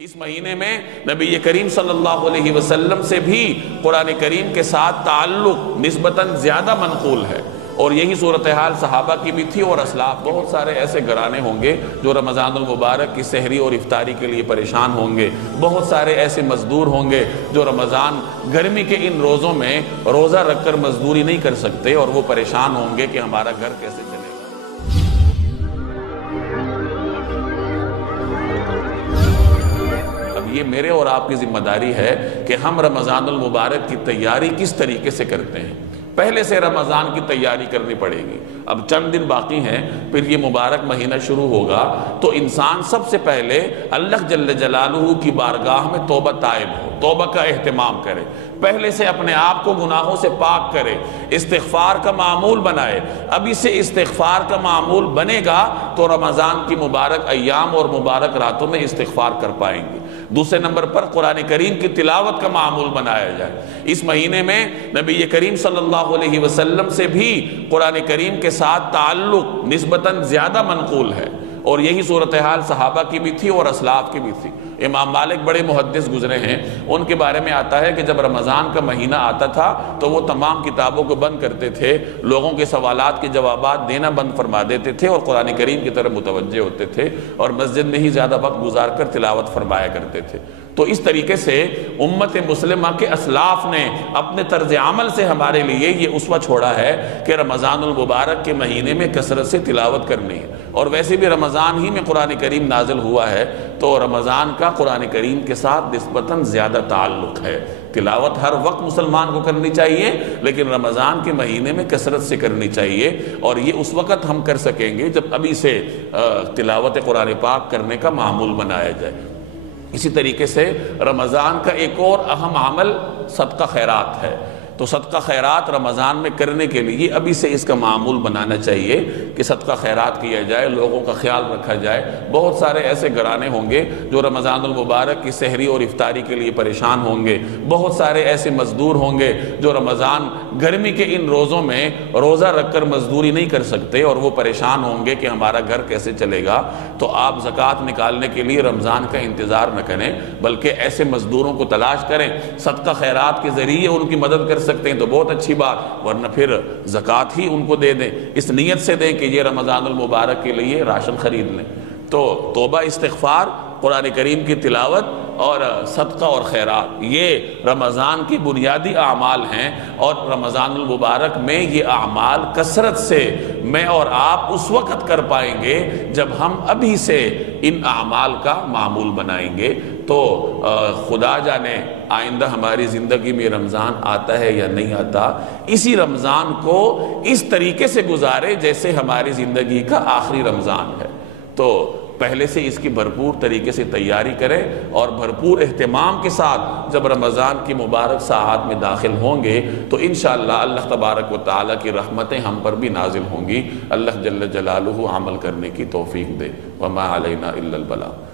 اس مہینے میں نبی کریم صلی اللہ علیہ وسلم سے بھی قرآن کریم کے ساتھ تعلق نسبتاً زیادہ منقول ہے، اور یہی صورتحال صحابہ کی بھی تھی اور اسلاف۔ بہت سارے ایسے گھرانے ہوں گے جو رمضان المبارک کی سحری اور افطاری کے لیے پریشان ہوں گے، بہت سارے ایسے مزدور ہوں گے جو رمضان گرمی کے ان روزوں میں روزہ رکھ کر مزدوری نہیں کر سکتے، اور وہ پریشان ہوں گے کہ ہمارا گھر کیسے چلے گا۔ یہ میرے اور آپ کی ذمہ داری ہے کہ ہم رمضان المبارک کی تیاری کس طریقے سے کرتے ہیں۔ پہلے سے رمضان کی تیاری کرنی پڑے گی۔ اب چند دن باقی ہیں، پھر یہ مبارک مہینہ شروع ہوگا، تو انسان سب سے پہلے اللہ جل جلالہ کی بارگاہ میں توبہ طائب ہو، توبہ کا اہتمام کرے، پہلے سے اپنے آپ کو گناہوں سے پاک کرے، استغفار کا معمول بنائے۔ ابھی سے استغفار کا معمول بنے گا تو رمضان کی مبارک ایام اور مبارک راتوں میں استغفار کر پائیں گے۔ دوسرے نمبر پر قرآن کریم کی تلاوت کا معمول بنایا جائے۔ اس مہینے میں نبی کریم صلی اللہ علیہ وسلم سے بھی قرآن کریم کے ساتھ تعلق نسبتاً زیادہ منقول ہے، اور یہی صورتحال صحابہ کی بھی تھی اور اسلاف کی بھی تھی۔ امام مالک بڑے محدث گزرے ہیں، ان کے بارے میں آتا ہے کہ جب رمضان کا مہینہ آتا تھا تو وہ تمام کتابوں کو بند کرتے تھے، لوگوں کے سوالات کے جوابات دینا بند فرما دیتے تھے، اور قرآن کریم کی طرف متوجہ ہوتے تھے، اور مسجد میں ہی زیادہ وقت گزار کر تلاوت فرمایا کرتے تھے۔ تو اس طریقے سے امت مسلمہ کے اسلاف نے اپنے طرز عمل سے ہمارے لیے یہ اسوہ چھوڑا ہے کہ رمضان المبارک کے مہینے میں کثرت سے تلاوت کرنی ہے، اور ویسے بھی رمضان ہی میں قرآن کریم نازل ہوا ہے، تو رمضان کا قرآن کریم کے ساتھ نسبتاً زیادہ تعلق ہے۔ تلاوت ہر وقت مسلمان کو کرنی چاہیے، لیکن رمضان کے مہینے میں کثرت سے کرنی چاہیے، اور یہ اس وقت ہم کر سکیں گے جب ابھی سے تلاوت قرآن پاک کرنے کا معمول بنایا جائے۔ اسی طریقے سے رمضان کا ایک اور اہم عمل صدقہ خیرات ہے، تو صدقہ خیرات رمضان میں کرنے کے لیے ابھی سے اس کا معمول بنانا چاہیے کہ صدقہ خیرات کیا جائے، لوگوں کا خیال رکھا جائے۔ بہت سارے ایسے گھرانے ہوں گے جو رمضان المبارک کی سحری اور افطاری کے لیے پریشان ہوں گے، بہت سارے ایسے مزدور ہوں گے جو رمضان گرمی کے ان روزوں میں روزہ رکھ کر مزدوری نہیں کر سکتے، اور وہ پریشان ہوں گے کہ ہمارا گھر کیسے چلے گا۔ تو آپ زکوٰۃ نکالنے کے لیے رمضان کا انتظار نہ کریں، بلکہ ایسے مزدوروں کو تلاش کریں، صدقہ خیرات کے ذریعے ان کی مدد کر سکتے ہیں تو بہت اچھی بات، ورنہ پھر زکوٰۃ ہی ان کو دے دیں، اس نیت سے دیں کہ یہ رمضان المبارک کے لیے راشن خرید لیں۔ تو توبہ، استغفار، قرآن کریم کی تلاوت اور صدقہ اور خیرات، یہ رمضان کی بنیادی اعمال ہیں، اور رمضان المبارک میں یہ اعمال کثرت سے میں اور آپ اس وقت کر پائیں گے جب ہم ابھی سے ان اعمال کا معمول بنائیں گے۔ تو خدا جانے آئندہ ہماری زندگی میں رمضان آتا ہے یا نہیں آتا، اسی رمضان کو اس طریقے سے گزارے جیسے ہماری زندگی کا آخری رمضان ہے۔ تو پہلے سے اس کی بھرپور طریقے سے تیاری کریں، اور بھرپور اہتمام کے ساتھ جب رمضان کی مبارک ساعات میں داخل ہوں گے تو انشاءاللہ اللہ تبارک و تعالیٰ کی رحمتیں ہم پر بھی نازل ہوں گی۔ اللہ جل جلالہ عمل کرنے کی توفیق دے۔ وما علینا الا البلاغ۔